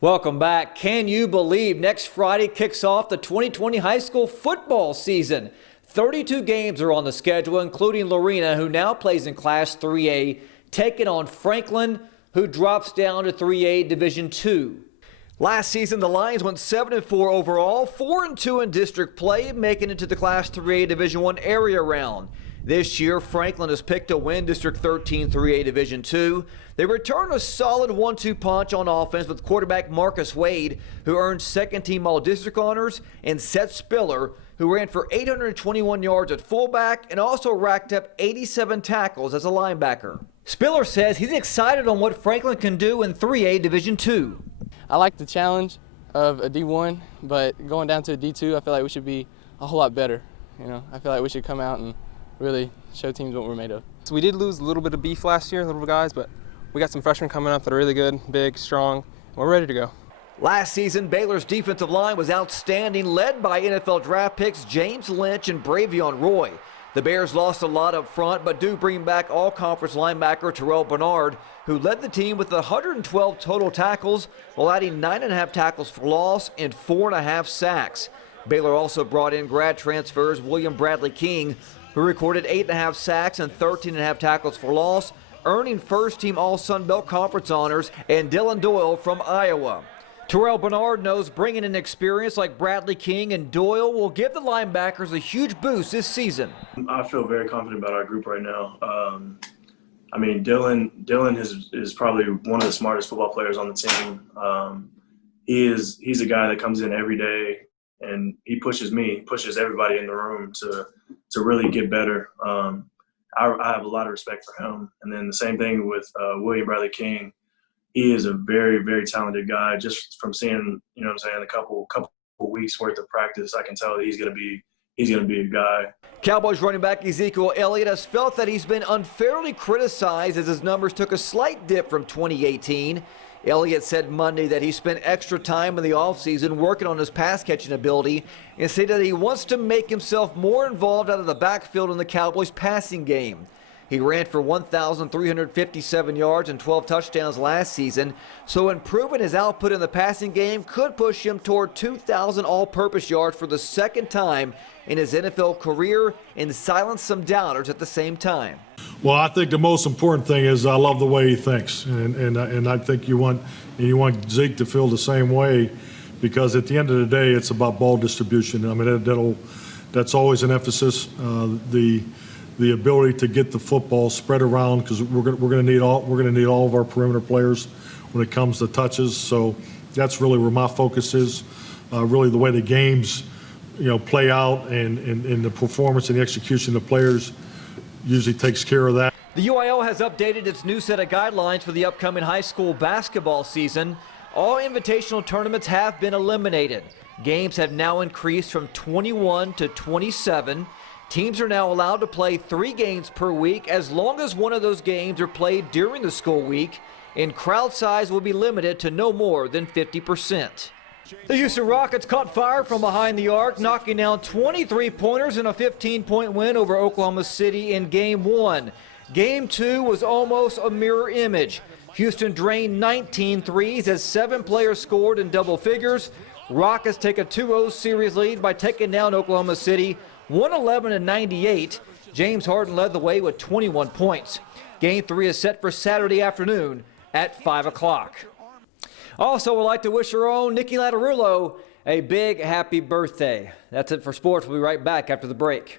Welcome back. Can you believe next Friday kicks off the 2020 high school football season? 32 games are on the schedule, including Lorena, who now plays in Class 3A, taking on Franklin, who drops down to 3A Division II. Last season, the Lions went 7-4 overall, 4-2 in district play, making it to the Class 3A Division I area round. This year, Franklin has picked to win District 13 3A Division II. They return a solid 1-2 punch on offense with quarterback Marcus Wade, who earned second-team All-District honors, and Seth Spiller, who ran for 821 yards at fullback and also racked up 87 tackles as a linebacker. Spiller says he's excited on what Franklin can do in 3A Division II. I like the challenge of a D1, but going down to a D2, I feel like we should be a whole lot better. I feel like we should come out and really show teams what we're made of. So we did lose a little bit of beef last year, little guys, but we got some freshmen coming up that are really good, big, strong, and we're ready to go. Last season, Baylor's defensive line was outstanding, led by NFL draft picks James Lynch and Bravion Roy. The Bears lost a lot up front, but do bring back all-conference linebacker Terrell Bernard, who led the team with 112 total tackles while adding 9.5 tackles for loss and 4.5 sacks. Baylor also brought in grad transfers William Bradley King, who recorded 8.5 sacks and 13.5 tackles for loss, earning first-team All-Sun Belt Conference honors, and Dylan Doyle from Iowa. Terrell Bernard knows bringing in experience like Bradley King and Doyle will give the linebackers a huge boost this season. I feel very confident about our group right now. Dylan is probably one of the smartest football players on the team. He's a guy that comes in every day and he pushes everybody in the room to really get better. I have a lot of respect for him. And then the same thing with William Bradley King. He is a very, very talented guy. Just from seeing, a couple weeks worth of practice, I can tell that he's gonna be a guy. Cowboys running back Zeke Elliott has felt that he's been unfairly criticized as his numbers took a slight dip from 2018. Elliott said Monday that he spent extra time in the offseason working on his pass-catching ability and said that he wants to make himself more involved out of the backfield in the Cowboys' passing game. He ran for 1,357 yards and 12 touchdowns last season, so improving his output in the passing game could push him toward 2,000 all-purpose yards for the second time in his NFL career and silence some doubters at the same time. Well, I think the most important thing is I love the way he thinks, and I think you want Zeke to feel the same way, because at the end of the day, it's about ball distribution. I mean, that's always an emphasis. The ability to get the football spread around, because we're going to need all of our perimeter players when it comes to touches. So that's really where my focus is. Really, the way the games play out and the performance and the execution of the players usually takes care of that. The UIL has updated its new set of guidelines for the upcoming high school basketball season. All invitational tournaments have been eliminated. Games have now increased from 21 to 27. Teams are now allowed to play 3 games per week as long as one of those games are played during the school week, and crowd size will be limited to no more than 50%. The Houston Rockets caught fire from behind the arc, knocking down 23 pointers in a 15-point win over Oklahoma City in Game 1. Game 2 was almost a mirror image. Houston drained 19 threes as 7 players scored in double figures. Rockets take a 2-0 series lead by taking down Oklahoma City 111-98. James Harden led the way with 21 points. Game 3 is set for Saturday afternoon at 5 o'clock. Also, we'd like to wish our own Nikki Lattarulo a big happy birthday. That's it for sports. We'll be right back after the break.